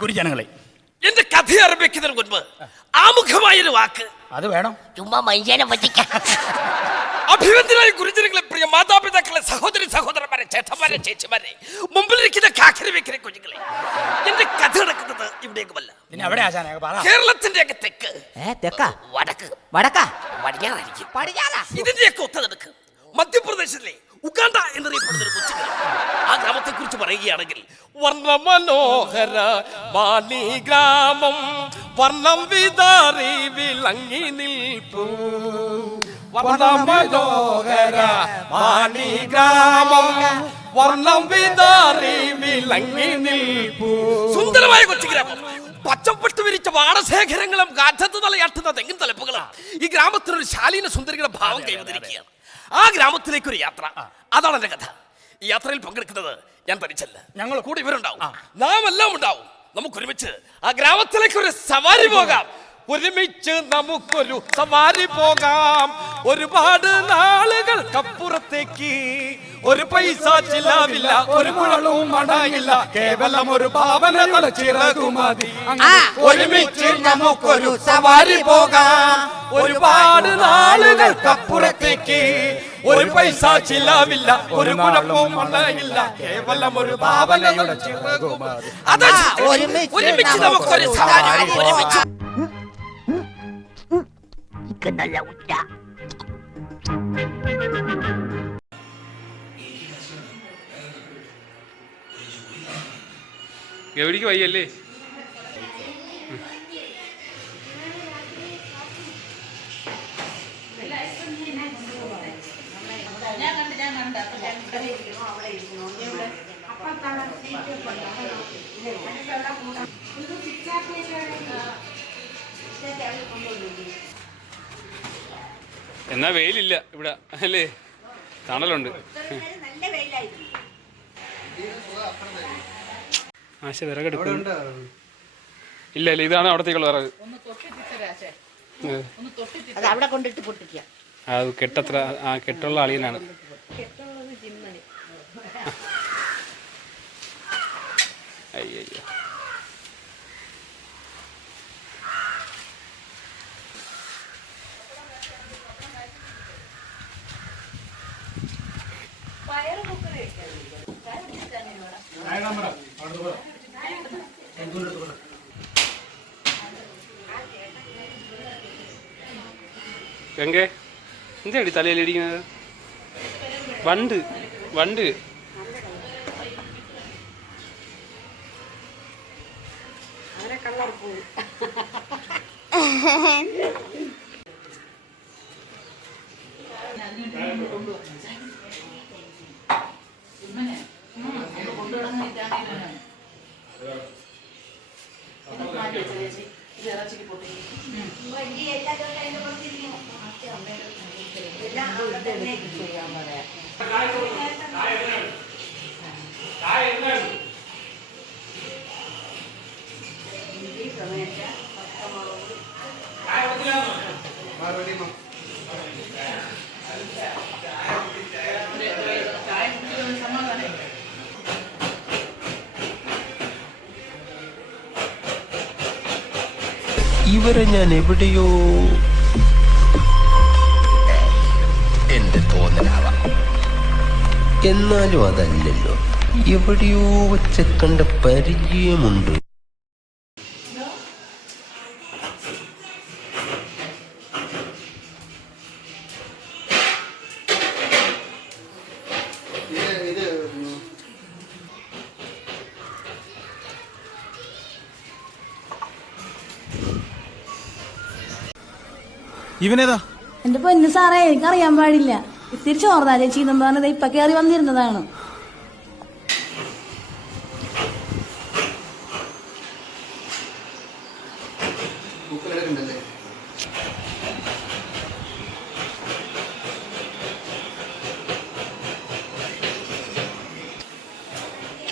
ഗുരുജനങ്ങളെ, എന്റെ കഥ ആരംഭിക്കുന്നതിന് മുൻപ് ആമുഖമായൊരു വാക്ക് അത് വേണം. ചുമ്മാ മൈജനെ പറ്റിക്കാൻ. അഭിവന്ദനായ ഗുരുജനങ്ങളെ, പ്രിയ മാതാപിതാക്കളെ, സഹോദരി സഹോദരന്മാരെ, ചേട്ടന്മാരെ, ചേച്ചിമാരെ, മുമ്പിലിരിക്കുന്ന കാക്കരി വെക്കരെ കുഞ്ഞുങ്ങളെ, എന്റെ കഥ നടക്കുന്നത് ഇവിടേക്കുമല്ല. കേരളത്തിന്റെ തെക്ക്, വടക്ക്, ഇതിന്റെയൊക്കെ ഒത്തതെടുക്ക് മധ്യപ്രദേശിലെ ഉഗാണ്ട എന്നറിയപ്പെടുന്ന ഒരു കൊച്ചു ഗ്രാമം. ആ ഗ്രാമത്തെ കുറിച്ച് പറയുകയാണെങ്കിൽ വർണ്ണമനോഹര മാലി ഗ്രാമം, വർണ്ണം വിതാറി വിളങ്ങി നിൽപ്പൂ. വർണ്ണമനോഹര മാലി ഗ്രാമം, വർണ്ണം വിതാറി വിളങ്ങി നിൽപ്പൂ. സുന്ദരമായ കൊച്ചു ഗ്രാമം, പച്ചപ്പെട്ട് വിരിച്ച വാടശേഖരങ്ങളും കാറ്റത്ത് തലയാട്ടുന്ന തെങ്ങിൻ തലപ്പുകളും ഈ ഗ്രാമത്തിനൊരു ശാലീന സുന്ദരിയുടെ ഭാവം കൈവന്നിരിക്കുകയാണ്. ആ ഗ്രാമത്തിലേക്ക് ഒരു യാത്ര, അതാണ് എന്റെ കഥ. ഈ യാത്രയിൽ പങ്കെടുക്കുന്നത് ഞാൻ തനിച്ചല്ല, ഞങ്ങൾ കൂടി ഇവരുണ്ടാവും, നാം എല്ലാം ഉണ്ടാവും. നമുക്കൊരുമിച്ച് ആ ഗ്രാമത്തിലേക്ക് ഒരു സവാരി പോകാം. ഒരുമിച്ച് നമുക്കൊരു സവാരി പോകാം. ഒരുപാട് നാളുകൾക്കപ്പുറത്തേക്ക് ഒരു പൈസ ചിലവില്ല, ഒരു കുഴലും മടയില്ല, കേവലം ഒരു ഭാവനകൾ ചിറകുമതി. ഒരുമിച്ച് നമുക്കൊരു സവാരി പോകാം. ഒരുപാട് നാളുകൾക്കപ്പുറത്തേക്ക് ഒരു പൈസ ചിലവില്ല, ഒരു കുഴപ്പവും മടയില്ല, കേവലം ഒരു ഭാവനയുടെ ചിറകുമതി. ഒരുമിച്ച് നമുക്കൊരു സവാരി, ഒരുമിച്ച് നല്ല ഉച്ച. ഗൗരിക്ക് വയ്യല്ലേ? എന്നാ വെയിലില്ല ഇവിടെ അല്ലേ, തണലുണ്ട്. ആശ വിറകെടുക്കും. ഇല്ല ഇല്ല, ഇതാണ് അവിടത്തേക്കുള്ള വിറക്. അത് കെട്ടത്ര, ആ കെട്ടുള്ള അളിയനാണ്. അയ്യോ, എങ്കേ എന്താണ് തലയിലിടിക്കുന്നത്? വണ്ട് വണ്ട്. ഇവരെ ഞാൻ എവിടെയോ എന്റെ തോന്നലാവാം, എന്നാലും അതല്ലല്ലോ, എവിടെയോ വെച്ച കണ്ട പരിചയമുണ്ട്. ഇവനേതാ? എന്റെ പൊന്നു സാറേ, എനിക്കറിയാൻ പാടില്ല. ഇത്തിരി ചോർന്നാ ചേച്ചി എന്ന് പറഞ്ഞത് ഇപ്പൊ കയറി വന്നിരുന്നതാണ്.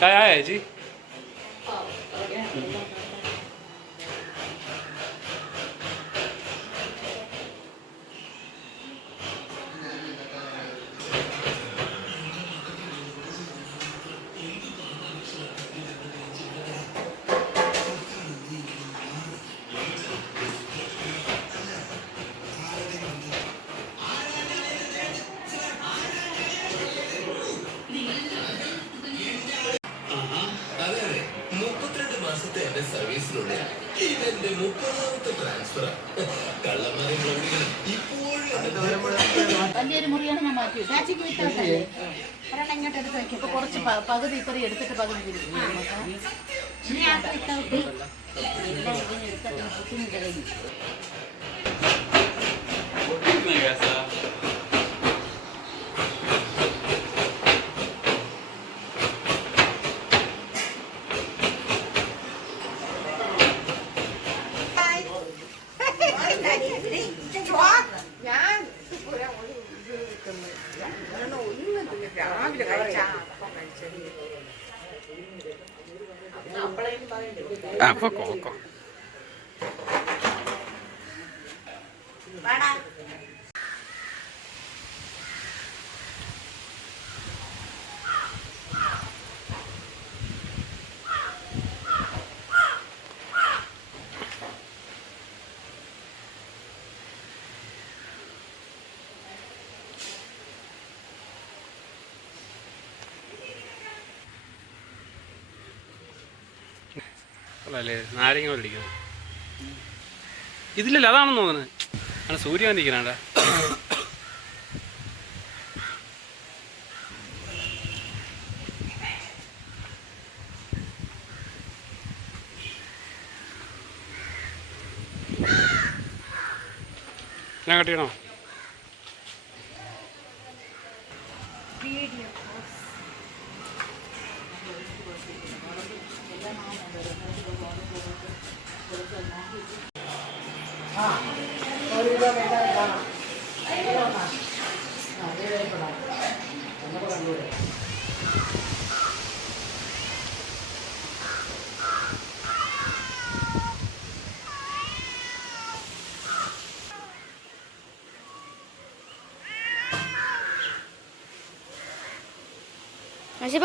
ചായ ചേച്ചി? വലിയൊരു മുറിയാണ് ഞാൻ മാറ്റി ചാച്ചിക്ക് വിട്ടല്ലേ ഒരെണ്ണം ഇങ്ങോട്ട് എടുത്ത് വെക്കും. ഇപ്പൊ കുറച്ച് പകുതി ഇത്രയും എടുത്തിട്ട് പകുതി പിരിക്കും. ഇനി ആ ഇട്ടോട്ട് എല്ലാം ഇങ്ങനെ എടുത്തിട്ട് ബുദ്ധിമുട്ട് കഴിഞ്ഞു. അപ്പൊ കോക്കോ അല്ലേ നാരങ്ങ വെള്ളിക്കുന്നത് ഇതിലല്ല, അതാണെന്ന് തോന്നുന്നത്. ആണ് സൂര്യകാന്തി ഇരിക്കണ ഞാൻ കട്ടിക്കണോ?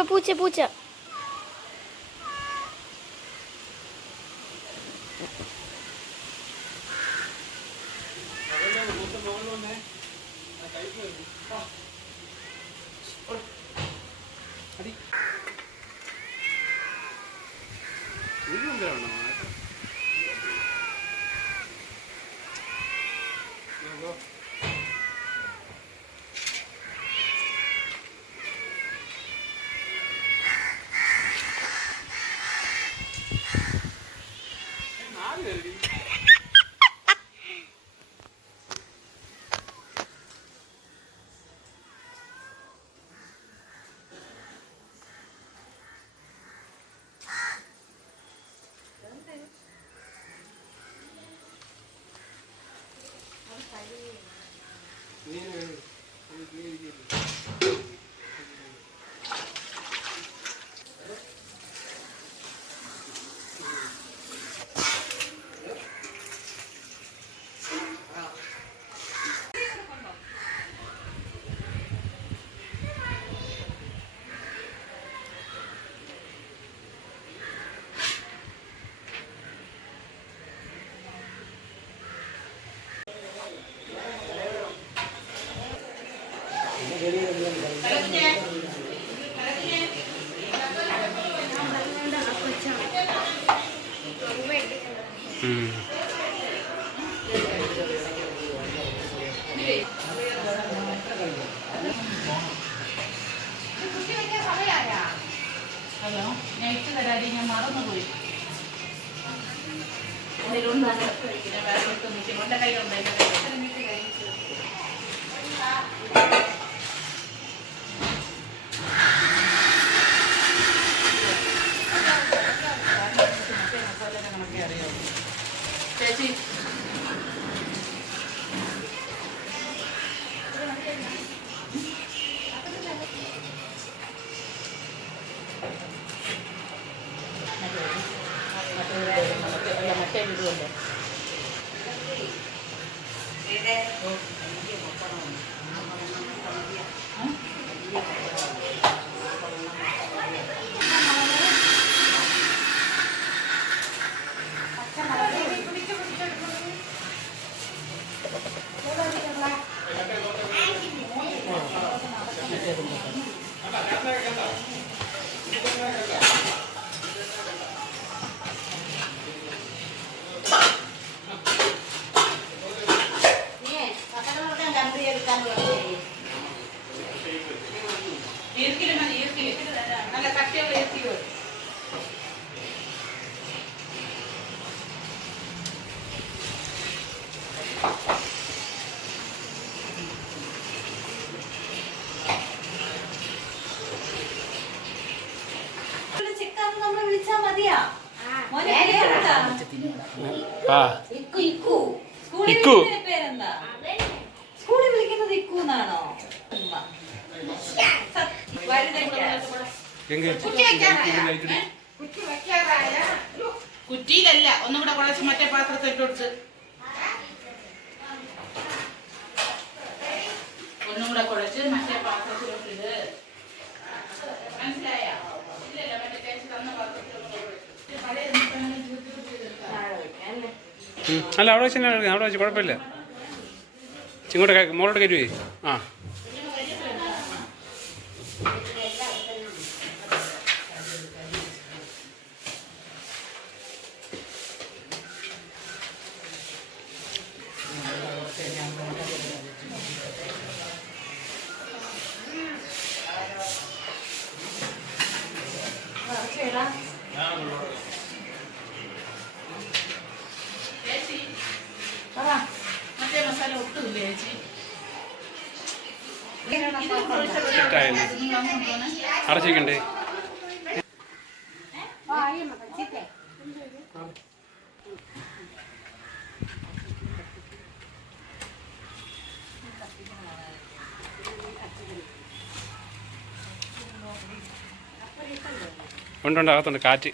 പൂച്ച പൂച്ച ഹലോ, ഞാൻ ഇട്ട് തരാതി, ഞാൻ മറന്നുപോയി. കൈ ചേച്ചി മറ്റേ വിടുമല്ലോ. നല്ല കട്ടിയുള്ള ഇരിക്കോ. നമ്മളെ വിളിച്ചാ മതിയാ ആ ഇക്കു സ്കൂളിൽ ഇക്കു. വിളിക്കുന്ന പേരെന്താ? സ്കൂളിൽ വിളിക്കുന്നത് ഇക്കു എന്നാണോ? കുറ്റിയിലല്ല, ഒന്നും കൂടെ കുഴച്ച് മറ്റേ പാത്രത്തിലിട്ട് ഒന്നും കൂടെ കുഴച്ച് മറ്റേ പാത്രത്തിലോട്ടിട്. മനസ്സിലായ? ഇല്ലല്ല, മറ്റേ ചേച്ചി തന്ന പാത്രത്തിലൊന്നും അല്ല അവിടെ വെച്ച് തന്നെ അവിടെ വെച്ച് കുഴപ്പമില്ല. ഇങ്ങോട്ട് മോളോട്ട് കയറ്റുവേ. ആ മറ്റേ മസാല ഒട്ടുമില്ല ചേച്ചി. സെറ്റായല്ലേ? അടച്ചിരിക്കണ്ടേ? ഉണ്ട് അകത്തുണ്ട് കാറ്റ്.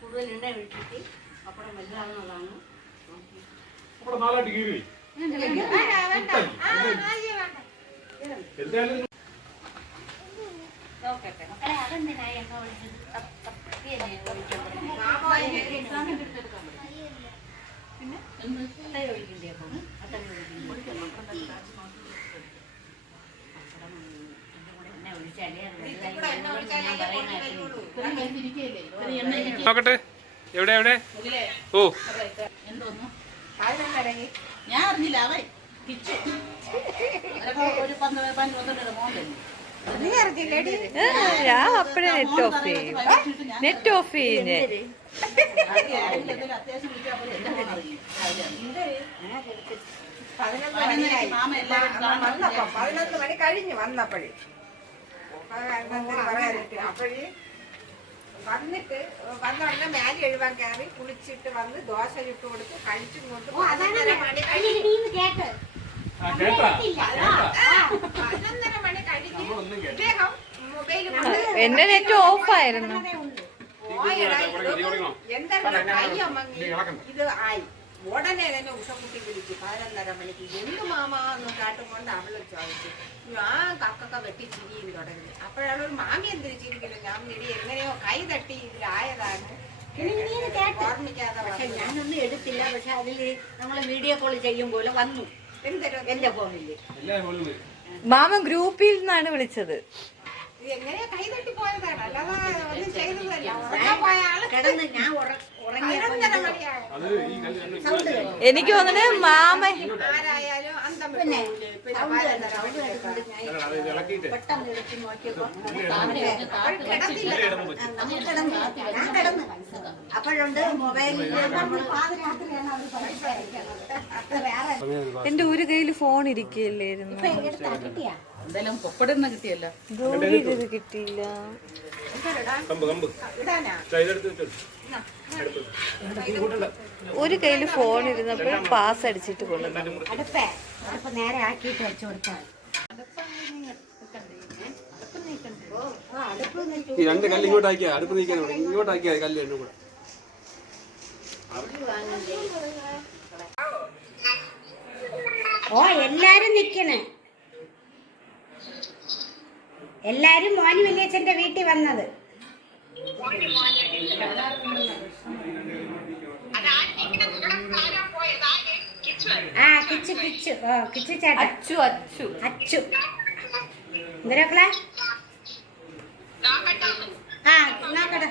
കൂടുതൽ എണ്ണ ഒഴിച്ചിട്ട് അപ്പുറം വലുതാവുന്നതാണ്. മക്കളെ അതെന്തിനാ എണ്ണ ഒഴിച്ചത്? നോക്കട്ടെ എവിടെ എവിടെ? ഓ എന്തോന്നു ഞാൻ അറിഞ്ഞില്ല. അവൻ കിച്ചു ഒരു 12 മോണ്ടല്ലേ. ഞാൻ അപ്പഴേ നെറ്റ് ഓഫ് ചെയ്യും. നെറ്റ് ഓഫ് ചെയ്യും ഞാൻ. അത്യാവശ്യം വിളിക്കാൻ പോലും എന്റെ ഫോൺ അറിയും. 11 മണി കഴിഞ്ഞു വന്നപ്പോഴേ പറയാനിട്ട് അപ്പോഴേ വന്നിട്ട് വന്നോടനെ മാലി എഴുവാൻ കയറി കുളിച്ചിട്ട് വന്ന് ദോശ ചുട്ട് കൊടുത്ത് കഴിച്ചും കൊണ്ട് 11 മണി കഴിഞ്ഞ് ഇദ്ദേഹം മൊബൈൽ എന്റെ നെറ്റ് ഓഫ് ആയിരുന്നു. എന്തായാലും കയ്യോ മങ്ങി ഇത് ആയി. ഉടനെ തന്നെ ഉഷക്കുട്ടി വിളിച്ചു 11:30 മണിക്ക്. എന്ത് മാമാന്ന് കാട്ടുകൊണ്ട് അവള് ചോദിച്ചു. ഞാൻ കക്കൊക്കെ വെട്ടി ചിരിയും തുടങ്ങി. അപ്പോഴാണ് ഒരു മാമി എന്തിനു ചിരിക്കില്ല. ഞാൻ നിടി എങ്ങനെയോ കൈ തട്ടി ഇതിലായതാണ് ഓർമ്മിക്കാതെ. പക്ഷെ ഞാനൊന്നും എടുത്തില്ല. പക്ഷെ അതില് നമ്മള് വീഡിയോ കോൾ ചെയ്യും പോലെ വന്നു എന്റെ ഫോണില്. മാമ ഗ്രൂപ്പിൽ നിന്നാണ് വിളിച്ചത്. എങ്ങനെയോ കൈ തട്ടി പോയതാണ്, അല്ലാതെ ഒന്നും ചെയ്തതല്ല. ഉറങ്ങാൻ പോയ ആള് കിടന്ന് ഞാൻ എനിക്ക് തോന്നുന്നത് മാമ ആരായാലും അന്തം പിന്നെ വിട്ടു. സൗണ്ട് കേട്ടോ, സൗണ്ട് കേട്ടുകൊണ്ട് പെട്ടെന്ന് എടുത്ത് നോക്കിയപ്പോ ഞാൻ കിടന്ന് അപ്പോഴുണ്ട് മൊബൈലിൽ നമ്മൾ പാതിരാത്രിയാണ് അവർ പൈസ അയക്കുന്നത്. വേറെ എന്റെ ഒരു കയ്യിൽ ഫോൺ ഇരിക്കുകയല്ലായിരുന്നു. എടുത്താ കിട്ടിയാ എന്തായാലും കൊപ്പടുന്ന കിട്ടിയല്ലോ. ഗൗരിയുടെ കിട്ടിയില്ല. ഇടാനാ ഒരു കയ്യിൽ ഫോൺ ഇരുന്നപ്പോൾ പാസ് അടിച്ചിട്ട് കൊണ്ടുവന്നു. അടുപ്പ് നേരെ ആക്കിയിട്ട് വെച്ചു കൊടുത്താൽ ഈ രണ്ട് കല്ല് ഇങ്ങോട്ടാക്കിയാ അടുപ്പ് നീക്കാൻ ഇങ്ങോട്ടാക്കിയാ കല്ല് രണ്ടും കൂടെ. ഓ എല്ലാരും നിക്കണേ, എല്ലാരും മോനി വലിയച്ഛന്റെ വീട്ടിൽ വന്നത്. ആ കിച്ചു കിച്ചു, ഓ കിച്ചു ചേട്ടാ, അച്ചു അച്ചു അച്ചു എന്തിനൊക്കെ ആ നോക്കട്ടെ,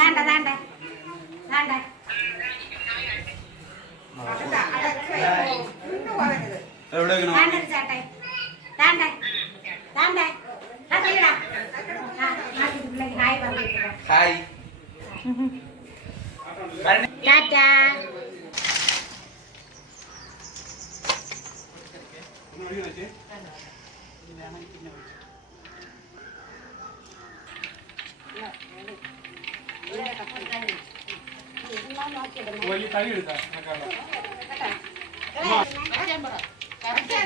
വേണ്ട വേണ്ട വേണ്ട വേണ്ട ചേട്ടാ വേണ്ട വേണ്ട ഹായ് പറഞ്ഞിട്ടില്ല. ടാറ്റാ. വലിയ തടി എടുത്താ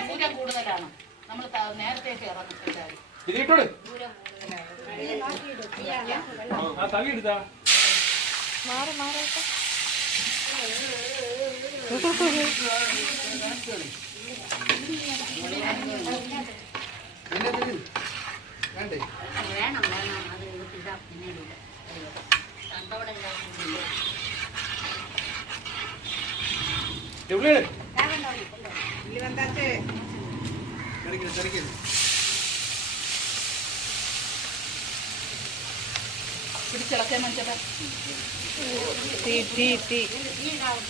ദൂരം കൂടുതലാണ്. നമ്മൾ നേരത്തേക്ക് ഇറങ്ങിട്ട് ഇതിട്ടോട് ആ തവി എടുത്താ മാറി മാറട്ടെ. വേണം വേണം അത് ഇതാ പിന്നീട് കണ്ടോടെ പിടിച്ചിളക്കാൻ മനസ്സിലാ. തീ തീ തീ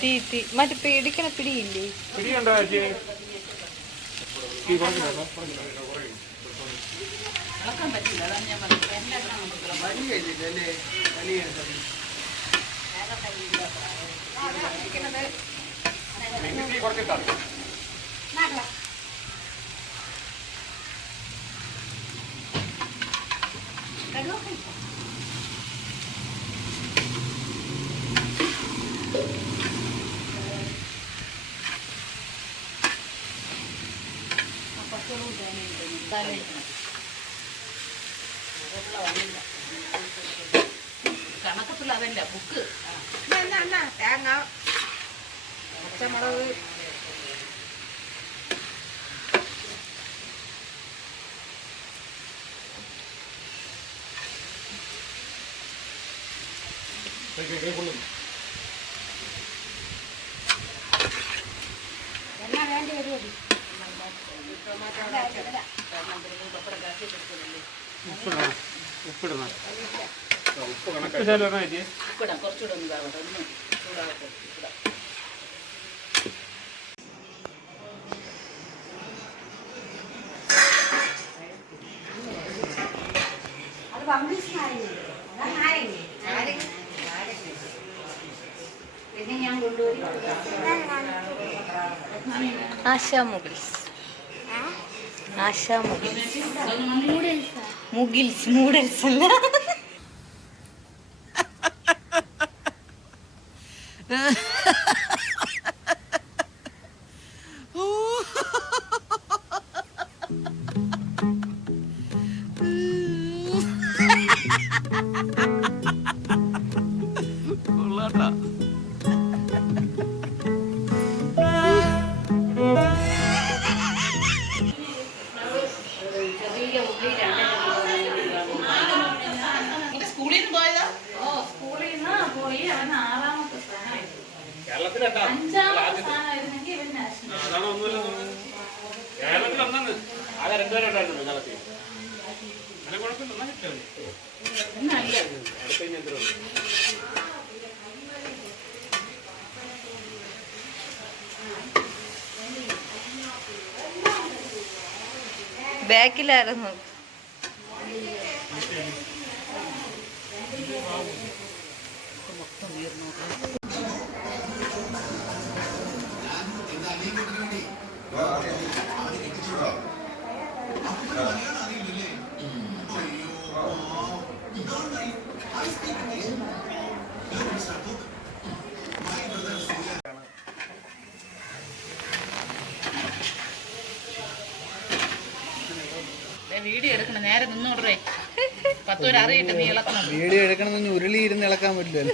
തീ തീ മറ്റേ പിടിക്കണ പിടിയില്ലേ? പിടിയുണ്ടോ ഇളക്കാൻ പറ്റില്ല, അതാണ് ഞാൻ പറഞ്ഞത്. കണക്കത്തിൽ അതല്ല ബുക്ക്. തേങ്ങ, പച്ചമുളക്, എന്നാ വേണ്ടി വരുമോ? ഉപ്പിടണം ഉപ്പ് കണക്കാ ഉപ്പിടാം, കുറച്ചുകൂടെ ഒന്ന് ഇതാവട്ടെ, ഒന്ന് ചൂടാകട്ടെ. അത് പമ്പീസ് നാരങ്ങ, അതാ നാരങ്ങ. പിന്നെ ഞാൻ കൊണ്ടുപോയി ആശാ മുഗിൽസ്, ആശാ മുഗിൽസ്, മുഗിൽസ് നൂഡിൽസ് അല്ല. സ്കൂളിൽ നിന്ന് പോയതാ? അതാണ് ഒന്നുമില്ല. കേരളത്തിൽ ഒന്നാണ് ആകെ 2 പേരെ ഉണ്ടായിരുന്നു കേരളത്തിൽ. നല്ല കുഴപ്പമില്ല, ഒന്നാ കിട്ടിയാൽ എന്നല്ല അടുത്ത കഴിഞ്ഞ ബാക്കിലായിരുന്നു. വീഡിയോ എടുക്കണം, നേരെ നിന്നോടേ. 10 പേര് അറിയിട്ട് നീ ഇളക്കണം. വീഡിയോ എടുക്കണമെന്ന് ഉരുളി ഇരുന്ന് ഇളക്കാൻ പറ്റില്ലല്ലോ.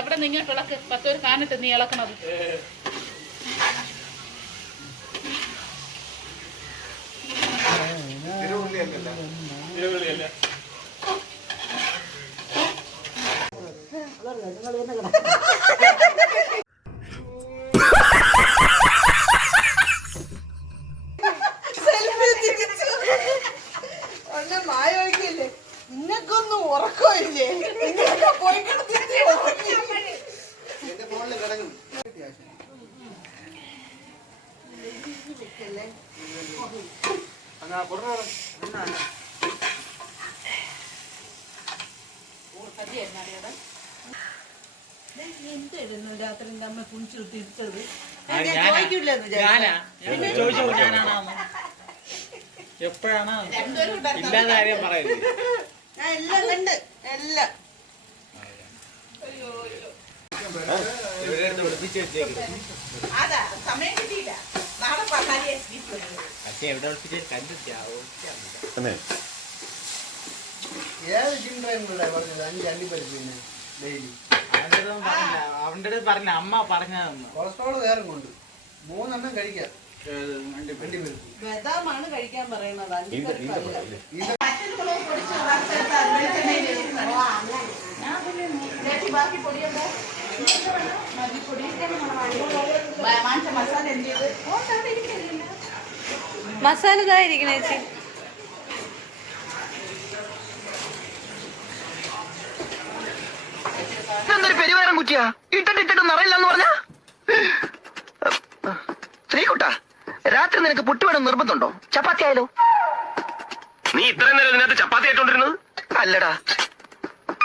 അവിടെ നിങ്ങോട്ട് ഇളക്ക്. 10 പേര് കാണിട്ട് നീ ഇളക്കണത്. മായൊഴിക്കില്ലേ നിങ്ങൾക്കൊന്നും ഉറക്കമില്ലേ? പോയി എന്റെ ഫോണിൽ കിടക്കും. എന്തായിരുന്നു രാത്രി അമ്മ കുളിച്ചു തിരിച്ചത്? എപ്പോഴാണ് ഇല്ലാത്ത കാര്യം പറയുന്നത്? ഞാൻ എല്ലാം കണ്ട് എല്ലാം അതാ സമയം കിട്ടിയില്ല. നാളെ ഏത് ചിന്തയുടെ പറഞ്ഞത്? 5 അണ്ടിപ്പരിപ്പിന് ഡെയിലി അവന്റെ അടുത്ത് പറഞ്ഞ അമ്മ പറഞ്ഞതെന്ന്. കൊളസ്ട്രോൾ കയറും കൊണ്ട് 3 എണ്ണം കഴിക്കാം. ബദാമാണ് കഴിക്കാൻ പറയുന്നത്. മസാല എന്ത് ചെയ്ത് മസാല ഇതായിരിക്കണേ ചേച്ചി. എന്തൊരു പെരുവാരം കുറ്റിയാ ഇട്ടിട്ടിട്ടും നിറയില്ലെന്ന് പറഞ്ഞ ശ്രീകുട്ട. രാത്രി നിനക്ക് പുട്ട് വേണം നിർബന്ധമുണ്ടോ? ചപ്പാത്തി ആയാലോ? നീ ഇത്രയും നേരം ഇതിനകത്ത് ചപ്പാത്തി ആയിട്ടോണ്ടിരുന്നത്? അല്ലടാ,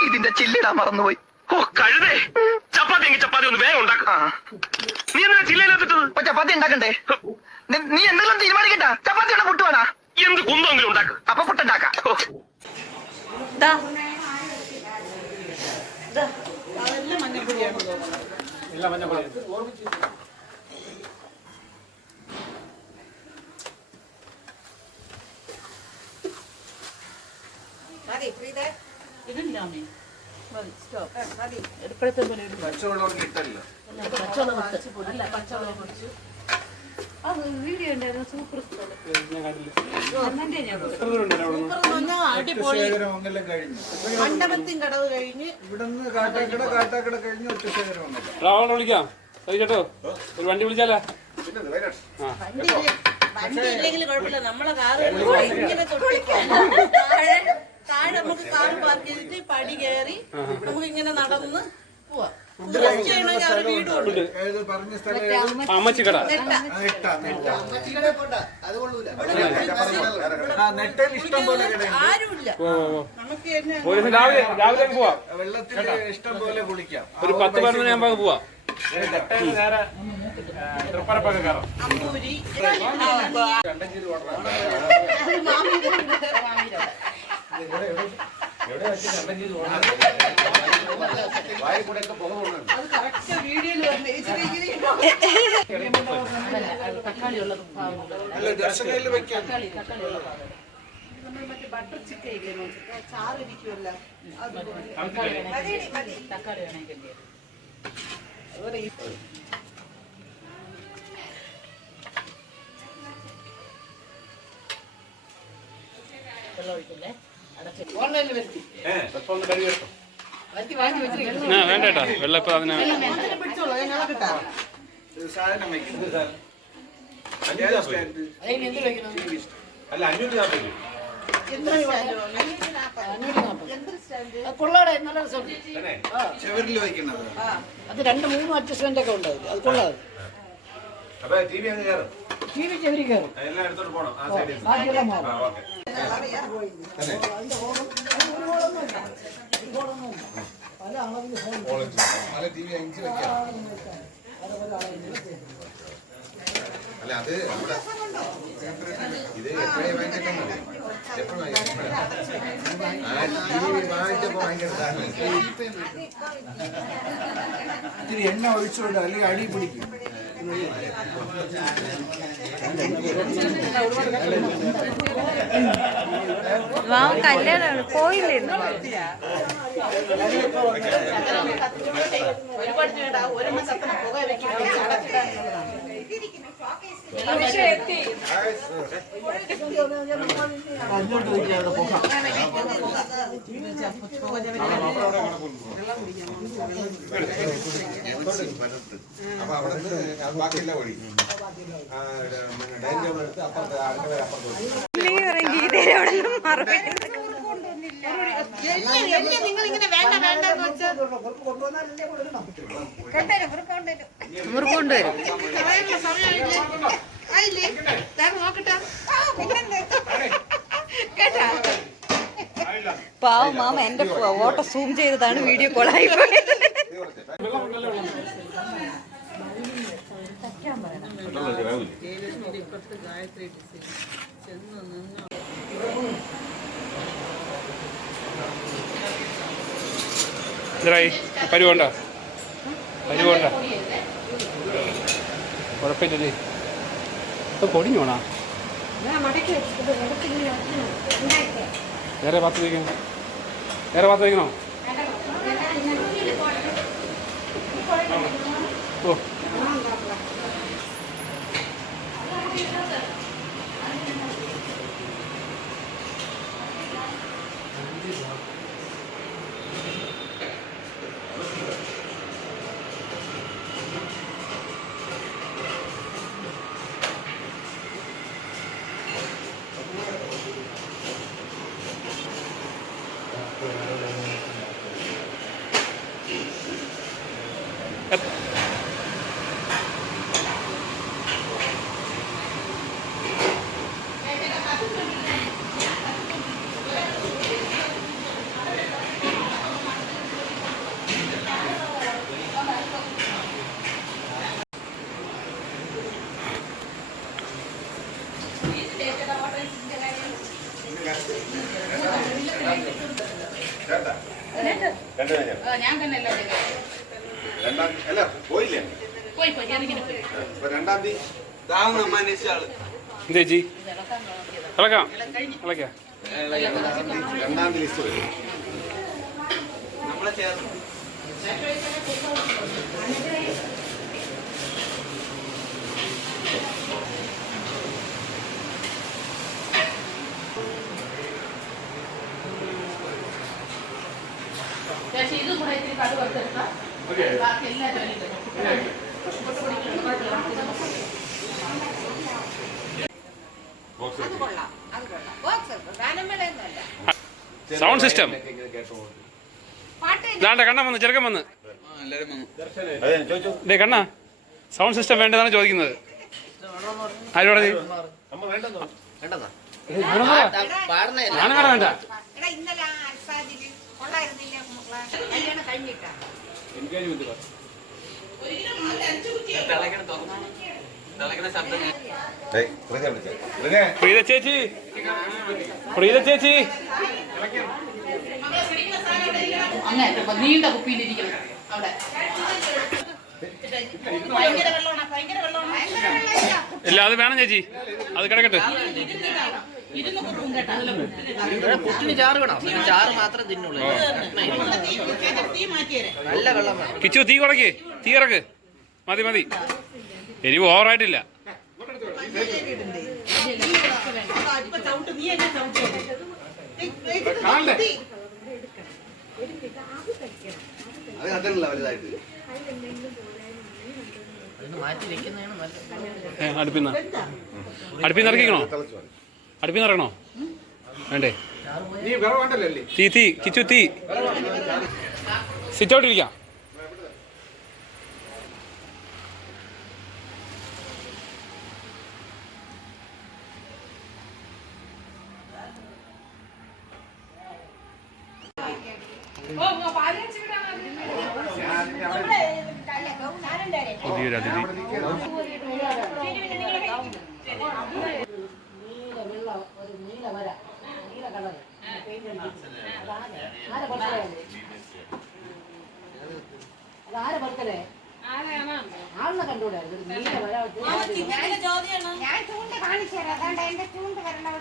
ഇതിന്റെ ചില്ലിടാൻ മറന്നുപോയി. ഓ കഴുതേ, ചപ്പാത്തി എങ്കിൽ ചപ്പാത്തി ഒന്ന് വേഗം ഉണ്ടാക്കാം. നീ എന്തിനാ ചില്ലയിലെത്തിട്ടത്? ഇപ്പൊ ചപ്പാത്തി ഉണ്ടാക്കണ്ടേ? നീ എന്തെങ്കിലും തീരുമാനിക്കട്ടാ. ചപ്പാത്തി വേണം പുട്ട് വേണ? എന്ത് കുന്തെങ്കിലും ഉണ്ടാക്കും. അപ്പൊ പുട്ടുണ്ടാക്കാം. അതെല്ലാം മഞ്ഞപ്പൊടിയാണ് തോന്നുന്നത്. മതി പ്രീത, ഇതില്ലാമേ മതി. എടുപ്പഴത്തെ പോലെ ഇടും. പച്ചവെള്ളം കിട്ടല്ലോ. പച്ചവെള്ളം കുറച്ച് പൊടി. അല്ല, പച്ചവെള്ളം കുറച്ച്. വീഡിയോ ഉണ്ടായിരുന്നു. സൂപ്പർ അടിപൊളി. കഴിഞ്ഞു മണ്ഡപത്തിൻ കടവ് കഴിഞ്ഞ് ഇവിടുന്ന് കാട്ടാക്കട കഴിഞ്ഞ് ഒറ്റശേഖരം വന്നില്ല. ട്രാവൽ വിളിക്കാം ചേട്ടോ. ഒരു വണ്ടി വിളിച്ചാലോ? വണ്ടി ഇല്ലെങ്കിൽ കുഴപ്പമില്ല. നമ്മളെ കാറ് ഇങ്ങനെ തൊട്ടിക്കാം. താഴെ നമുക്ക് കാറ് പാർക്ക് ചെയ്തിട്ട് പടി കയറി നമുക്ക് ഇങ്ങനെ നടന്ന് പോവാം. പറഞ്ഞ സ്ഥലം അമ്മച്ചിക്കട. നെട്ടൽ ഇഷ്ടം പോലെ ആരുമില്ല. നമുക്ക് രാവിലെ പോവാം. വെള്ളത്തിൽ ഇഷ്ടം പോലെ കുളിക്കാം. ഒരു 10-11 ഞാൻ പോവാം. അമ്പൂരി വീഡിയോയിൽ തക്കാളി ഉള്ളത് ദർശനയിൽ വെക്കാം. മറ്റേ ബട്ടർ ചിക്കൻ ഇല്ലേ, ചാറിരിക്കുമല്ലോ. തക്കാളി വേണമെങ്കിൽ വെള്ളം ഒഴിക്കില്ലേ? ഓൺലൈനിൽ വരുത്തി വേണ്ട കേട്ടോ. വെള്ളം ഇപ്പൊ അതിന് പിടിച്ചോളൂ. ഞങ്ങളെ കിട്ടാ സാധനം വയ്ക്കുന്നത് അതിന് എന്ത് കഴിക്കണം? അല്ല 540. കൊള്ളാടെ നല്ല രസമുണ്ട്. ചെവരിൽ വയ്ക്കുന്നത് അത് 2-3 അഡ്ജസ്റ്റ്മെന്റ് ഒക്കെ ഉണ്ട്. അത് കൊള്ളാതെ ടി വി ചെവരി കയറും. ബാക്കിയെല്ലാം മാറും. അല്ല അത് ഇത് എപ്പോഴേ വാങ്ങിച്ചിട്ടുണ്ടോ എപ്പോഴും വാങ്ങിച്ചപ്പോ വാങ്ങിക്കാൻ ഇത്തിരി എണ്ണ ഒഴിച്ചുകൊണ്ട് അല്ലെങ്കിൽ അടി പിടിക്കും. കല്യാണമാണ് പോയില്ലായിരുന്നു. അപ്പൊ അവിടെ ബാക്കിയെല്ലാം ഒഴി ഡൈനിങ് ടേബിൾ എടുത്ത് അപ്പുറത്ത് അടുത്ത പേര് അപ്പുറത്ത് നിങ്ങളിങ്ങനെ വേണ്ട വേണ്ടെന്ന് വെച്ചാൽ മുറുകൊണ്ടുവരും. പാവം മാമ എന്റെ ഫോട്ടോ സൂം ചെയ്തതാണ് വീഡിയോ കോൾ ആയി പോയത്. പരിവുണ്ട കുഴപ്പമില്ലേ? പൊടിഞ്ഞു വേണോ? വേറെ ഭാഗത്ത് വയ്ക്കണോ? ഓ ഞാൻ തന്നെ അല്ല പോയില്ലേ രണ്ടാം തീയതി ചേച്ചി ഇളക്കാം. രണ്ടാം തീയതി ലിസ്റ്റ് വരും. ഇത് കൂടെ ഇത്തിരി കടുക് വറുത്തെടുക്കാം. ബാക്കി എല്ലാ ജോലിയും സൗണ്ട് സിസ്റ്റം കണ്ണ വന്ന് ചെറുക്കൻ വന്ന് കണ്ണ സൗണ്ട് സിസ്റ്റം വേണ്ടതാണ് ചോദിക്കുന്നത്. ആരോടെ വേണ്ട പ്രീത ചേച്ചി നീണ്ട കുപ്പിയിലിരിക്കണം അവിടെ. ഇല്ല അത് വേണം ചേച്ചി, അത് കിടക്കട്ടെ. കിച്ചു തീ കുറയ്ക്ക്, തീ ഇറക്ക്. മതി എരിവ് ഓവറായിട്ടില്ല. അടുപ്പിന്ന് ഇറക്കിക്കണോ? അടുപ്പിന്ന് ഇറക്കണോ? വേണ്ടേ? നീ വിറവ് വേണ്ടല്ലേ? തീ കിച്ചു തീ. സിറ്റൗട്ടിരിക്കാം. പുതിയൊരു അതിഥി. ഞാൻ ചൂണ്ട കാണിച്ചു തരാം. അതുകൊണ്ട് എന്റെ ചൂണ്ട വരണത്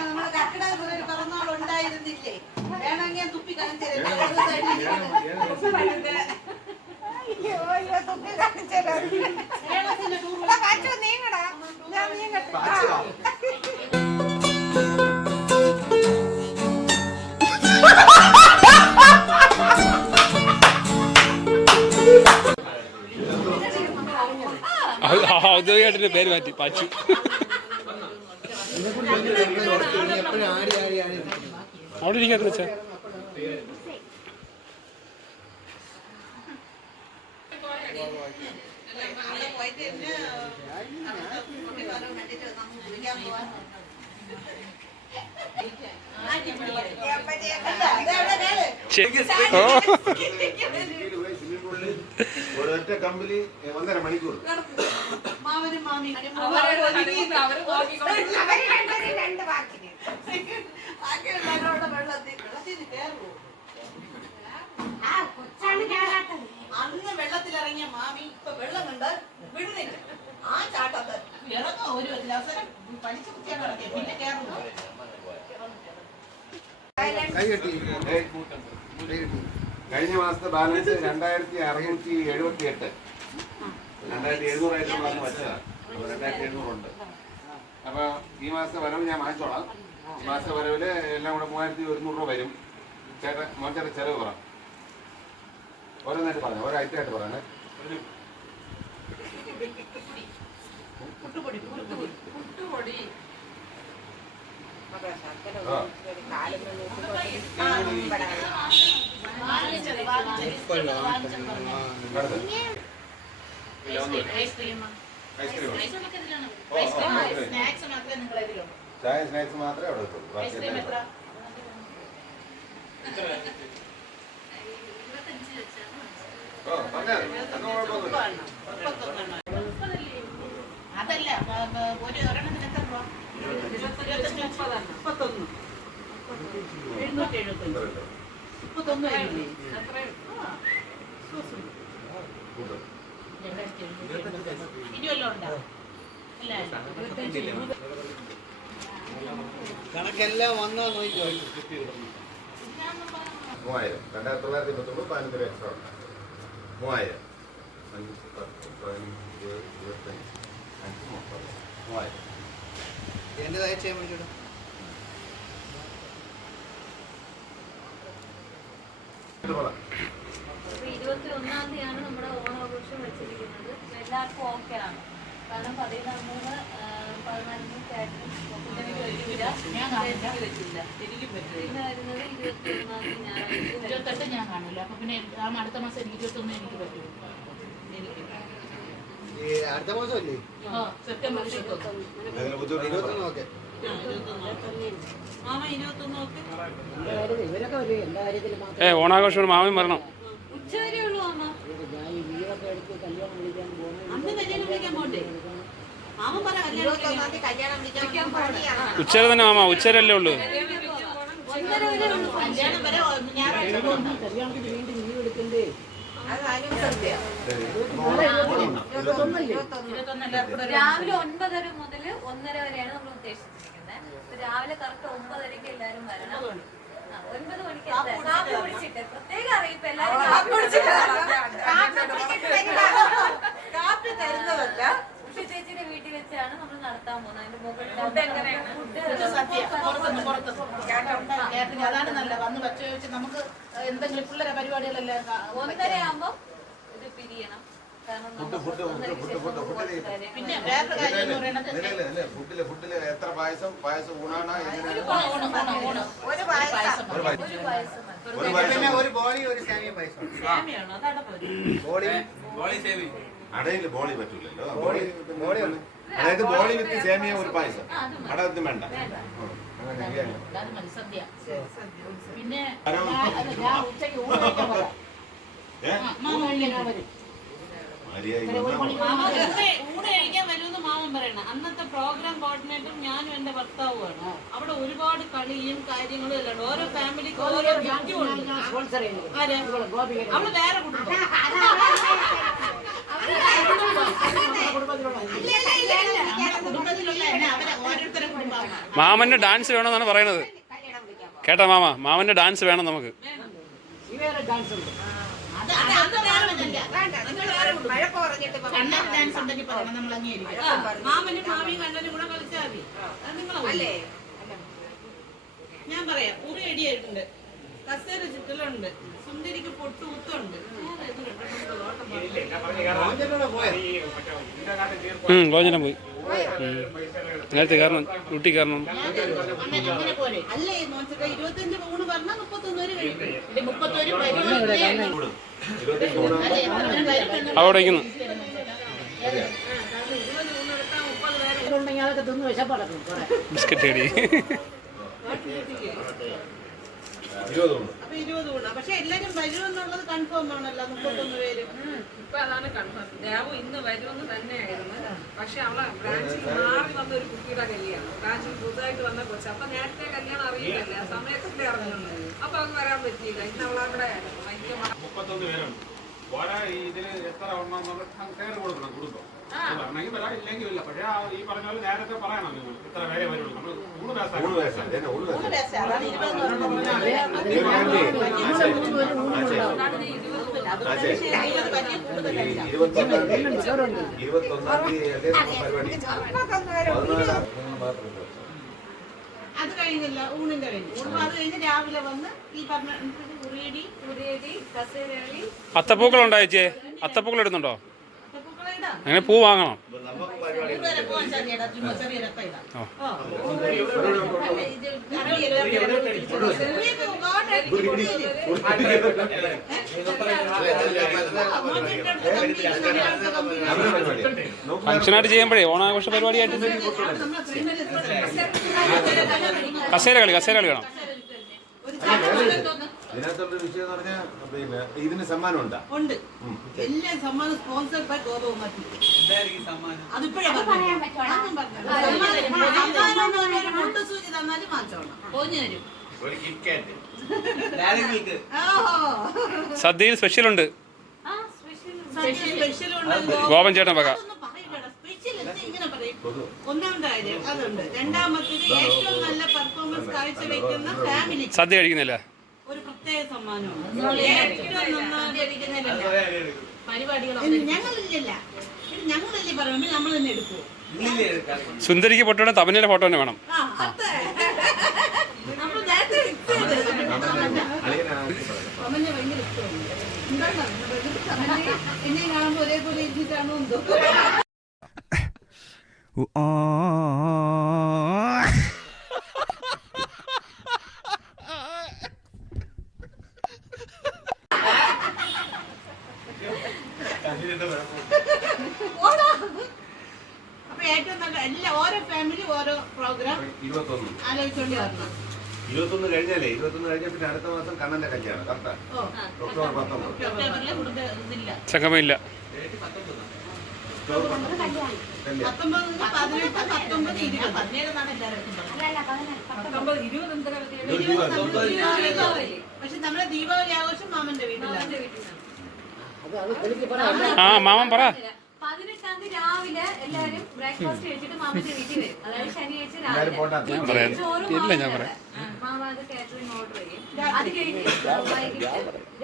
നമ്മള് കർക്കിടക പിറന്നാളുണ്ടായിരുന്നില്ലേ? വേണമെങ്കിൽ ഞാൻ തുപ്പി കാണിച്ചു നീങ്ങടാ, ഞാൻ നീങ്ങട്ടെ. ഔദ്യോഗികമായിട്ട് പേര് മാറ്റി പാച്ചു. അവിടെ ഇരിക്കാത്ത വെച്ചാ ഒരൊറ്റ കമ്പനി 1.5 മണിക്കൂർ. അന്ന് വെള്ളത്തിലിറങ്ങിയ മാമി ഇപ്പൊ വെള്ളം കണ്ട് വിടുന്നില്ല. ആ ചാട്ടത്ത് ഇറങ്ങോ ഒരു അവസരം പഠിച്ചു കുത്തിയാൽ കിടക്കേ പിന്നെ കയറുന്നു. കഴിഞ്ഞ മാസത്തെ ബാലൻസ് 2678. 2700 ആയിട്ട് വെച്ചതാണ്. 2700 ഉണ്ട്. അപ്പൊ ഈ മാസത്തെ വരവ് ഞാൻ വാങ്ങിച്ചോളാം. ഈ മാസത്തെ വരവില് എല്ലാം കൂടെ 3100 രൂപ വരും. മോൻ്റെ ചെലവ് പറ. ഓരോന്നായിട്ട് പറയാം, ഓരോ ഐറ്റമായിട്ട് പറയണേ. ചായ സ്നാക്സ് മാത്രമേ അവിടെ എത്തുള്ളൂ. അതല്ല ഒരു ഒരെണ്ണത്തിന് എത്ര രൂപ? 31 ഇനി വല്ലതും ഉണ്ടോ? കണക്കെല്ലാം വന്നാ നോക്കിക്കോ. 3000 2921 15 എക്സ്ട്രാ ഉണ്ട്. 3000 5 10 15 20 25 3000. എന്റേതായ ചെയ്യാൻ വേണ്ടിയിട്ട് 21-ാം തീയതിയാണ് നമ്മുടെ ഓണാഘോഷം വെച്ചിരിക്കുന്നത്. എല്ലാവർക്കും ഓക്കെ ആണ്. കാരണം 13 14 ചേട്ടനും വെച്ചില്ല. പിന്നെ വരുന്നത് 21-ാം തീയതി ഞായറാഴ്ച. 28 ഞാൻ കാണില്ല. അപ്പൊ പിന്നെ അടുത്ത മാസം എനിക്ക് 21 എനിക്ക് പറ്റും. അടുത്ത മാസമല്ലേ? സെപ്റ്റംബർ 21. ഓക്കെ. ഓണാഘോഷം മാമൻ വരണം. ഉച്ചവരെ ഉള്ളൂ അമ്മ. അന്ന് കല്യാണം വിളിക്കാൻ പോണ്ടേ? മാമൻ പറ കല്യാണം വിളിക്കാൻ പണിയാണ്. ഉച്ചര തന്നെ മാമ, ഉച്ചരല്ലേ ഉള്ളൂ. കല്യാണം വരെ ഞായറാഴ്ച കല്യാണത്തിന് വീണ്ടും ലീവ് എടുക്കണ്ടേ? രാവിലെ 9:30 മുതൽ 1:30 വരെയാണ് നമ്മൾ ഉദ്ദേശിച്ചിരിക്കുന്നത്. രാവിലെ കറക്റ്റ് 9:30 എല്ലാവരും വരണം. 9 മണിക്ക് കാപ്പി കുടിച്ചിട്ട് പ്രത്യേക അറിയിപ്പ് എല്ലാവരും കാപ്പി തരുന്നതല്ല. ഉഷ ചേച്ചിയുടെ വീട്ടിൽ വെച്ചാണ് നമ്മൾ നടത്താൻ പോകുന്നത്. അതിന്റെ മുകളിൽ അതാണ് നല്ല വന്ന് വെച്ച് വെച്ച് നമുക്ക് എന്തെങ്കിലും പിള്ളേരെ പരിപാടികളെല്ലാം 1:30 ആകുമ്പോൾ ഇത് പിരിയണം. കാരണം ഫുഡ് പിന്നെ വേറൊരു കാര്യം എന്ന് പറയുന്നത് ഫുഡില് എത്ര പായസം ഊണാണ് എങ്ങനെ ഒരു പായസം ഒരു ബോളി ഒരു സേമിയ പായസം സേമിയാണോ അതവിടെ പോരും അടയില് ബോളി പറ്റൂലല്ലോ അതായത് ബോളി വിത്ത് സേമിയ ഒരു പായസം അടത്തും വേണ്ട അത് മത്സദ്യ പിന്നെ ഞാൻ ഉച്ചയ്ക്ക് ഊണ് കഴിക്കാൻ പറയാം മാമ കഴിക്കാൻ വരും ഊണ് കഴിക്കാൻ വരുമെന്ന് മാമൻ പറയണം. അന്നത്തെ പ്രോഗ്രാം കോർഡിനേറ്ററും ഞാനും എന്റെ ഭർത്താവുമാണ്. അവിടെ ഒരുപാട് കളിയും കാര്യങ്ങളും എല്ലാം ഉണ്ട്. ഓരോ ഫാമിലിക്ക് ഓരോ ഗിഫ്റ്റും ഉണ്ട്. അവള് വേറെ കുടുംബം. കുടുംബത്തിലുള്ള അവരെ ഓരോരുത്തരെ കുടുംബമാണ്. മാമന്റെ ഡാൻസ് വേണമെന്നാണ് പറയുന്നത്. കേട്ടോ മാമന്റെ ഡാൻസ് വേണം നമുക്ക്. കണ്ണൻ ഡാൻസ് ഉണ്ടെങ്കിൽ പറയണം, നമ്മൾ അംഗീകരിക്കും. മാമനും മാമിയും കണ്ണനും കൂടെ കളിച്ചാൽ മതി. നിങ്ങളല്ലേ ഞാൻ പറയാം. ഉറി അടിയായിട്ടുണ്ട്, കസേര ചുറ്റലുണ്ട്, സുന്ദരിക്ക് പൊട്ടുകുത്തുണ്ട്. ലോഞ്ചനം പോയി നേരത്തെ കാരണം ഡ്യൂട്ടി കാരണം. അല്ലേ 25 ഊണ് പറഞ്ഞാൽ 31 വരെ കഴിയും. 31 അവിടെ ഇരിക്കുന്നു. ബിസ്ക്കറ്റ് അടി. അപ്പൊ 20 ഊണ്. പക്ഷെ എല്ലാരും വരുമെന്നുള്ളത് കൺഫേം ആണല്ലോ. 31 പേരും ഇപ്പൊ അതാണ് കൺഫേം. ദേവു ഇന്ന് വരുമെന്ന് തന്നെയായിരുന്നു. പക്ഷെ അവളെ ബ്രാഞ്ചിൽ മാറി വന്ന ഒരു കുട്ടിയുടെ കല്യാണം, ബ്രാഞ്ചിൽ പുതുതായിട്ട് വന്ന കൊച്ചു. അപ്പൊ നേരത്തെ കല്യാണം അറിയില്ലല്ലേ, ആ സമയത്തല്ലേ അറിഞ്ഞു. അപ്പൊ അവർക്ക് വരാൻ പറ്റിയില്ല. ഇന്ന് അവളവിടെ 31 പേരുണ്ട്. ഇതില് എത്ര എണ്ണം കയറി കൊടുക്കണം കുടുംബം പറഞ്ഞെങ്കിൽ വരാം, ഇല്ലെങ്കിൽ ഇല്ല. പക്ഷേ ഈ പറഞ്ഞ പോലെ നേരത്തെ പറയണം നിങ്ങൾ ഇത്ര പേരെ വരുള്ളൂ. നമ്മൾ ഊണ് അതാണ് 20 അത് കഴിഞ്ഞില്ല. ഊണിന്റെ കഴിഞ്ഞു. അത് കഴിഞ്ഞ് രാവിലെ വന്ന് ഈ പറഞ്ഞ ഉറിയടി കസേരകളി. അത്തപ്പൂക്കൾ ഉണ്ടോ ചേച്ചി? അത്തപ്പൂക്കൾ ഇടുന്നുണ്ടോ? അങ്ങനെ പൂ വാങ്ങണം. ഫംഗ്ഷനായിട്ട് ചെയ്യുമ്പോഴേ ഓണാഘോഷ പരിപാടിയായിട്ട് കസേര കളി വേണം. ഇതിനകത്തുള്ള വിഷയം എന്ന് പറഞ്ഞാൽ പിന്നെ ഇതിന് സമ്മാനം ഉണ്ട്. എല്ലാ സമ്മാനം സ്പോൺസർഡ് ബൈ ഗോപകുമാരി. അതിപ്പോഴേ സൂചി തന്നാലും മാറ്റണം. പോഞ്ഞു തരും. സദ്യയിൽ സ്പെഷ്യൽ ഉണ്ട്. സ്പെഷ്യൽ ഉണ്ട്. ഗോപൻ ചേട്ടൻ വക. ഇങ്ങനെ പറയും. ഒന്നാമത്തെ കാര്യം അതുണ്ട്. രണ്ടാമത്തേത് ഏറ്റവും നല്ല പെർഫോമൻസ് കാഴ്ചവെക്കുന്ന ഫാമിലി സദ്യ കഴിക്കുന്നില്ല ഒരു പ്രത്യേക സമ്മാനമാണ്. ഞങ്ങളില്ല, ഞങ്ങളല്ലേ പറയുമ്പോൾ നമ്മൾ തന്നെ എടുക്കുമോ? സുന്ദരിക്ക് പൊട്ടോടെ തപനയുടെ ഫോട്ടോ തന്നെ വേണം. നമ്മൾ നേരത്തെ അവനെ ഭയങ്കര ഇഷ്ടമാണ്. എന്താണ് എന്നെ കാണുമ്പോൾ ഒരേപോലെ ഇരുന്നിട്ടാണോ എന്തോ. അപ്പൊ ഏറ്റവും നല്ല എല്ലാ ഓരോ ഫാമിലി ഓരോ പ്രോഗ്രാം 21 ആലോചിച്ചോണ്ട് വരണം. 21 കഴിഞ്ഞാലേ 21 കഴിഞ്ഞ പിന്നെ അടുത്ത മാസം കണ്ണന്റെ കല്യാണം കറക്റ്റാ. ഒക്ടോബർ 19 ഒക്ടോബറിലെ കുടുംബ ഇതില്ല, സംഗമമില്ല. 19, 18, 19, 20, 17 എന്നാണ് എല്ലാവരും പക്ഷെ നമ്മളെ ദീപാവലി ആഘോഷം മാമന്റെ വീട്ടിലാണ്. മാമൻ പറ. 18-ാം തീയതി രാവിലെ എല്ലാരും ബ്രേക്ക്ഫാസ്റ്റ് കഴിച്ചിട്ട് മാമന്റെ വീട്ടിൽ വരും. അതായത് ശനിയാഴ്ച ഞാൻ പറയാം. മാമ അത് കാറ്ററിംഗ് ഓർഡർ ചെയ്യും. അത് കഴിഞ്ഞ് വൈകിട്ട്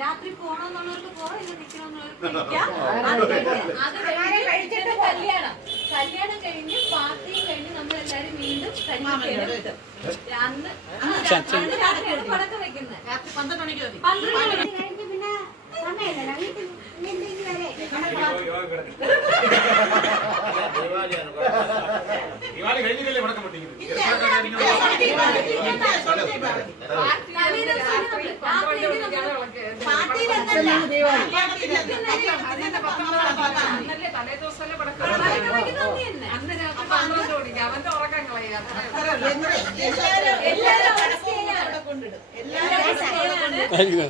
രാത്രി പോകണമെന്നുള്ളവർക്ക് പോകാം, ഇല്ല നിൽക്കണമെന്നുള്ളവർക്ക് നിൽക്കാം. അത് കഴിഞ്ഞിട്ട് കല്യാണം കഴിഞ്ഞ് പാർട്ടിയും കഴിഞ്ഞ് നമ്മളെല്ലാരും വീണ്ടും കല്യാണം അന്ന് രാത്രിയാണ് പടക്കം വെക്കുന്നത്. 12 മണിക്ക് മതി. 12 മണി കഴിഞ്ഞ് പിന്നെ സമയമില്ലല്ലോ വീട്ടിൽ എന്തെങ്കിലും അവന്റെ ഉറക്കം കളയാ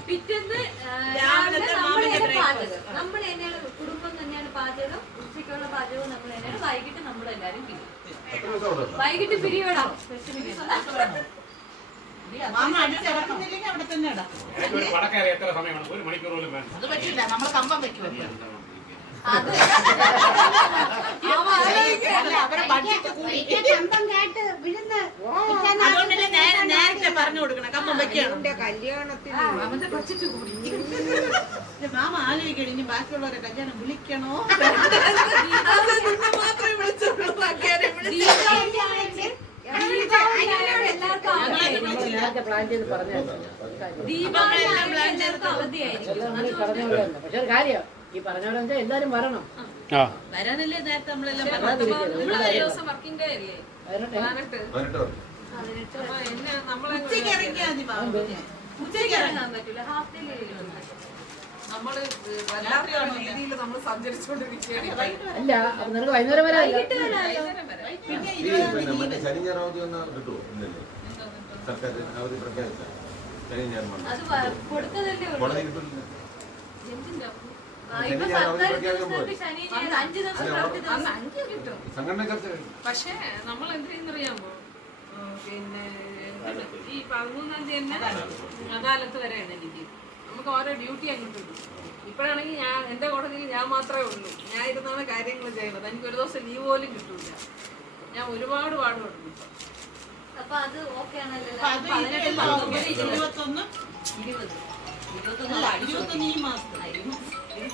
പിറ്റേന്ന് നമ്മൾ തന്നെയാണ് കുടുംബം തന്നെയാണ് പാചകം. ഉച്ചയ്ക്കുള്ള പാചകവും നമ്മൾ തന്നെയാണ്. വൈകിട്ട് നമ്മളെല്ലാരും പിരിയും. വൈകിട്ട് പിരിയടാ. അവിടെ തന്നെ ഇടാം. അത് പറ്റില്ല, നമ്മൾ കമ്പം വെക്കുമല്ലോ. നേരത്തെ പറഞ്ഞു കൊടുക്കണം കമ്പം വെക്കണം. കല്യാണത്തിന് അവന്റെ ബഡ്ജറ്റ് കൂടി. മാമ ആലോചിക്കണം ഇനി ബാക്കിയുള്ളവരെ കല്യാണം വിളിക്കണോ മാത്രമേ വിളിച്ചുള്ളൂ. പക്ഷെ കാര്യം ഈ പറഞ്ഞ എല്ലാരും വരണം. വരാനല്ലേ നേരത്തെ നമ്മളെല്ലാം ദിവസം വർക്കിംഗ് ഡേ അല്ലേ? ഉച്ചയ്ക്ക് ഇറങ്ങാൻ പറ്റില്ല. ഹാഫ് ഡേ നമ്മള് വല്ലാത്ത രീതിയിൽ നമ്മൾ സഞ്ചരിച്ചുകൊണ്ടിരിക്കുകയാണ്. അല്ല അപ്പൊ നിനക്ക് വൈകുന്നേരം വരെ വൈകിട്ട് വരാമല്ലോ. ശനി ഞായറാവധി വന്നാൽ കിട്ടുമോ? ഇന്നല്ലേ സർക്കാർ അവധി പ്രഖ്യാപിച്ച ശനി ഞായർ അത് കൊടുത്തതല്ലേ ഉള്ളൂ. കോടതി കിട്ടില്ല. ഇപ്പൊ സർക്കാർ ദിവസങ്ങൾക്ക് ശനി ഞായർ 5 ദിവസം ദിവസം 5 കിട്ടും. സംഘടന ചർച്ച കഴിഞ്ഞു. പക്ഷേ നമ്മൾ എന്ത് ചെയ്യുന്നറിയാമോ? പിന്നെ ഈ 13-ാം തീയതി തന്നെ അദാലത്ത് വരെയാണ് എനിക്ക്. നമുക്ക് ഓരോ ഡ്യൂട്ടി അങ്ങോട്ട് കിട്ടും. ഇപ്പോഴാണെങ്കിൽ ഞാൻ എൻ്റെ കോടതിയിൽ ഞാൻ മാത്രമേ ഉള്ളൂ. ഞാൻ ഇരുന്നാണ് കാര്യങ്ങൾ ചെയ്യുന്നത്. എനിക്ക് ഒരു ദിവസം ലീവ് പോലും കിട്ടൂല. ഞാൻ ഒരുപാട് പാടുപെടുന്നു. അപ്പൊ അത് ഓക്കെ ആണല്ലോ. 21 ഈ മാസം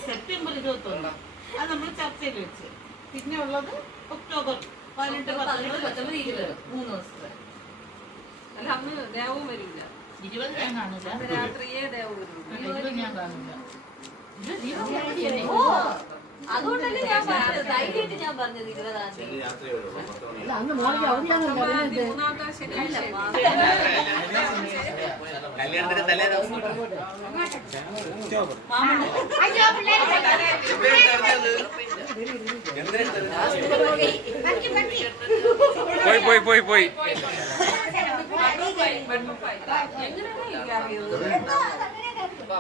സെപ്റ്റംബർ 21 അത് നമ്മൾ ചർച്ചയിൽ വെച്ച്. പിന്നെ ഉള്ളത് ഒക്ടോബർ 18, 19, 19, 20 3 ദിവസത്തെ. അല്ല അന്ന് ദേവവും വരില്ല. 20 ഞാൻ കാണില്ല. അന്ന് രാത്രിയേ ദേവ് വരും. 20 ഞാൻ കാണില്ല. അതുകൊണ്ടല്ലേ ഞാൻ പറഞ്ഞത്. ധൈര്യമായിട്ട് ഞാൻ പറഞ്ഞത് 20-ാം തീയതി. അന്ന് മോളിക്ക് അവധിയാണല്ലോ. 13-ാമത്തെ ശനിയാഴ്ച പോയി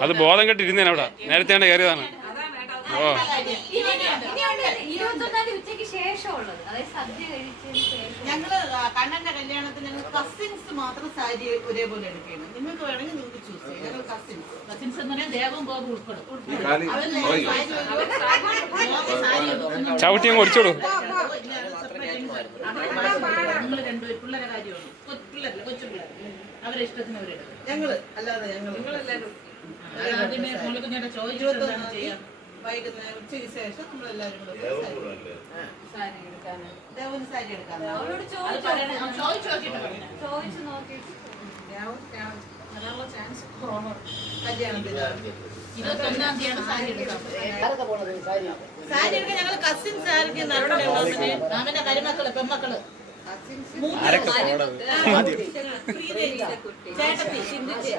അത് ബോധം കെട്ടിരുന്നേനെ അവിടെ. നേരത്തെ കയറിയതാണ്. ഓ 21-ാം തീയതി ഉച്ചയ്ക്ക് ശേഷമുള്ളത്. അതായത് സദ്യ കഴിച്ചതിന് ശേഷം. ഞങ്ങള് കണ്ണന്റെ കല്യാണത്തിന് ഞങ്ങൾ കസിൻസ് മാത്രം സാരി ഒരേപോലെ എടുക്കുകയാണ്. നിങ്ങൾക്ക് വേണമെങ്കിൽ നിങ്ങൾക്ക് ചൂസ് ചെയ്യാം. ഞങ്ങൾ കസിൻസ് എന്ന് പറഞ്ഞാൽ ദേവം ബോബ് ഉൾപ്പെടും. ചവിട്ടി അങ്ങ് ഒടിച്ചോളൂ. നിങ്ങൾ രണ്ടുപേരും പിള്ളേരെ കാര്യമാണ്. പിള്ളേരില്ല, കൊച്ചു പിള്ളേർ അവരെ ഇഷ്ടത്തിന് അവരെടുക്കും. ഞങ്ങള് അല്ലാതെ ഞങ്ങളെല്ലാവരും ആദ്യമേ മുളകുഞ്ഞയുടെ ചോദിച്ചോട്ടാണ് ചെയ്യാം. വൈകുന്നേരം ഉച്ചയ്ക്ക് ശേഷം നമ്മളെല്ലാവരും കൂടെ സാരി എടുക്കാൻ ദേവന് സാരി എടുക്കാൻ അവളോട് ചോദിച്ചു നോക്കിയിട്ട് വരാനുള്ള ചാൻസ് കുറവാണ്. കല്യാണത്തിന് 21-ാം തീയതിയാണ് സാരി എടുക്കാൻ. സാരി എടുക്കാൻ ഞങ്ങൾ കസിൻസ് ആയിരിക്കും. മാമന്റെ കരുമക്കള് പെമ്മക്കള് ചേട്ടത്തി ചിന്തിച്ച്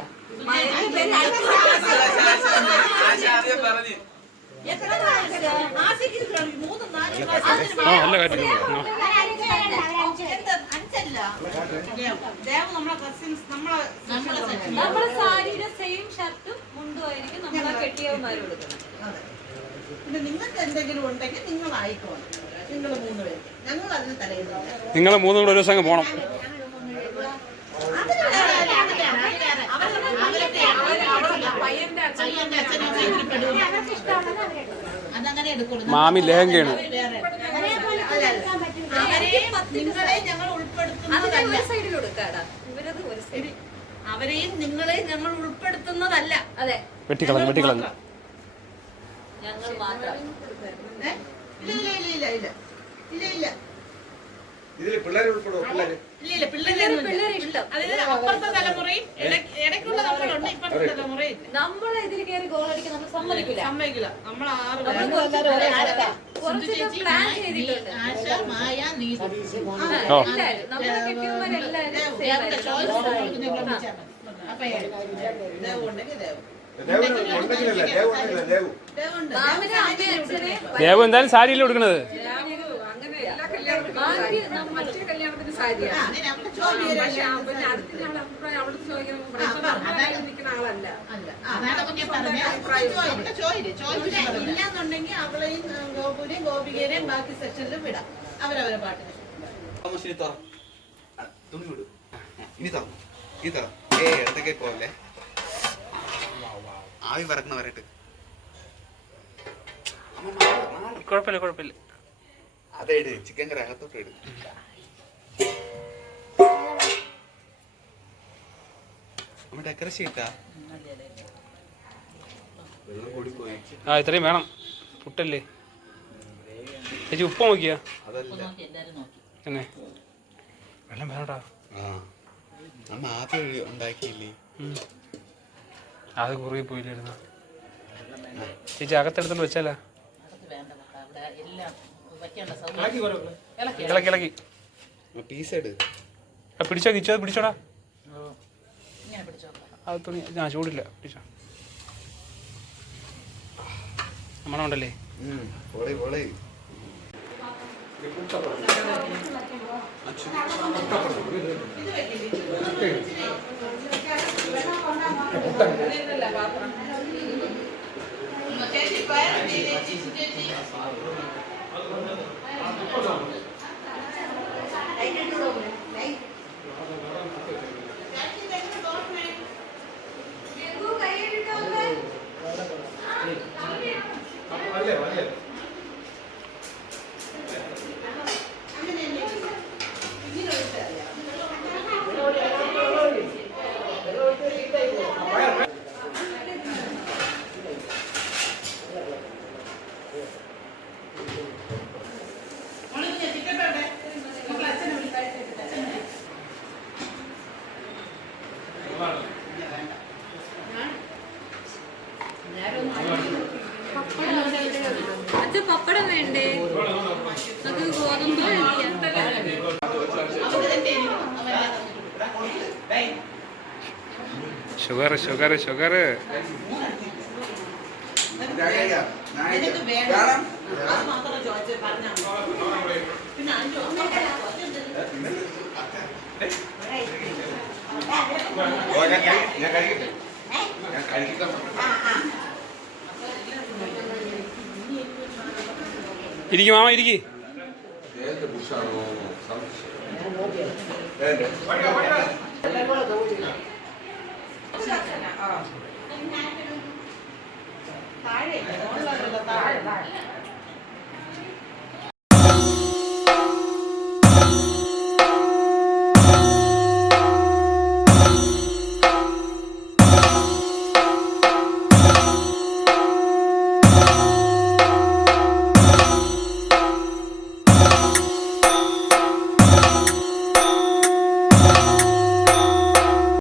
നല്ല കാര്യം. നമ്മളെ സാരിയുടെ സെയിം ഷർട്ടും മുണ്ടും ആയിരിക്കും നമ്മളെ കെട്ടിയവന്മാരും കൊടുക്കുന്നത്. പിന്നെ നിങ്ങൾക്ക് എന്തെങ്കിലും ഉണ്ടെങ്കിൽ നിങ്ങൾ ആയിക്കോണം. നിങ്ങൾ 3 പേര് ഞങ്ങൾ അതിന് തലയില്ല. നിങ്ങൾ 3 കൂടെ ഒരു ദിവസം അങ്ങ് പോണം. അതങ്ങനെ എടുക്കുള്ളൂ. മാമി ലെഹങ്കയാണ്. അവരെയും നിങ്ങളെയും ഞങ്ങൾ ഉൾപ്പെടുത്തുന്നതല്ല. അതെ, വെട്ടിക്കളഞ്ഞു. ഞങ്ങൾ മാത്രം. ഇല്ല ഇതില് പിള്ളേരെ ഉൾപ്പെടുമോ? പിള്ളേരെ ഇഷ്ടം. അതായത് അപ്പുറത്തെ തലമുറയും ഇടയ്ക്കുള്ള തലമുറയുണ്ട്. ഇപ്പൊ അപ്പുറത്തുള്ള മുറിയില്ല. നമ്മളെ ഇതിൽ കയറി ഗോൾ അടിക്കാൻ നമ്മൾ സമ്മതിക്കില്ല. സമ്മതിക്കില്ല. നമ്മൾ ആറ് നമ്മൾ പേരും. കുറച്ചൊക്കെ പ്ലാൻ ചെയ്തിട്ടുണ്ട്. ആശ, മായ, നീതു. എല്ലാവരും നമ്മളെ കെട്ടിയവന്മാരെല്ലാവരും അപ്പൊ ദേവ് ഉണ്ടെങ്കിൽ ദേവ്. ഉണ്ടെങ്കിലല്ല ദേവ് ഉണ്ടെങ്കിലല്ല ദേവ് ദേവുണ്ട്. മാമന് അമ്മയും അച്ഛനെ ദേവ് എന്തായാലും സാരിയല്ലേ കൊടുക്കണത്? അങ്ങനെ എല്ലാ കല്യാണത്തിനും ബാക്കി മറ്റേ കല്യാണത്തിന് സാരിയാണ്. അങ്ങനെ അവിടെ ചോദ്യം പക്ഷെ പിന്നെ അടുത്ത് ഞങ്ങൾ അഭിപ്രായം അവിടെ ചോദിക്കാൻ നിൽക്കുന്ന ആളല്ല. അല്ല അതാണ് കുഞ്ഞെ പറഞ്ഞത്. ചോദിച്ചില്ല ഇല്ലാന്നുണ്ടെങ്കിൽ അവളെയും ഗോപുരെയും ഗോപികേരെയും ബാക്കി സെക്ഷനിലും വിടാം. അവരവരെ പാട്ടിന്. തുണി വിടും. ഇനി തന്നു ഈ തറ ഇടത്തൊക്കെ പോലെ ആവി പറക്കണ വരട്ട്. കുഴപ്പമില്ല കുഴപ്പമില്ല. അതെ ഇട് ചിക്കൻ കറി അകത്തോട്ട് ഇട്. അമ്മ ഡെക്കറേഷൻ ഇട്ടാ വെള്ളം കൂടി പോയി. ആ ഇത്രയും വേണം. പുട്ടല്ലേ ചേച്ചി? ഉപ്പ് നോക്കിയാ? അതല്ല തന്നെ വെള്ളം വേണോടാ. ആ അമ്മ ആദ്യം ഉണ്ടാക്കിയില്ലേ? അത് കുറുകി പോയില്ലായിരുന്നു. ചേച്ചി അകത്തെടുത്തോണ്ട് വെച്ചാലാ? ഇളക്കി ഇളക്കി പീസ് എടു. പിടിച്ചോ കിച്ചോ പിടിച്ചോടാ. അത് തുണി ഞാൻ ചൂടില്ല. പിടിച്ചോ. മണം ഉണ്ടല്ലേ? പൊളി പൊളി. അച്ഛൻ പപ്പടം വേണ്ടേ? അത് ഗോതമ്പ് ഷുഗർ ഷുഗർ ഷുഗർ. നിനക്ക് വേണം അത് മാത്രം ചോദിച്ചു പറഞ്ഞാൽ പിന്നെ ഞാൻ കഴിക്കട്ടെ. ഞാൻ കഴിക്കാം. ഇരിക്കും മാമ ഇരിക്കി. താഴെ താഴെ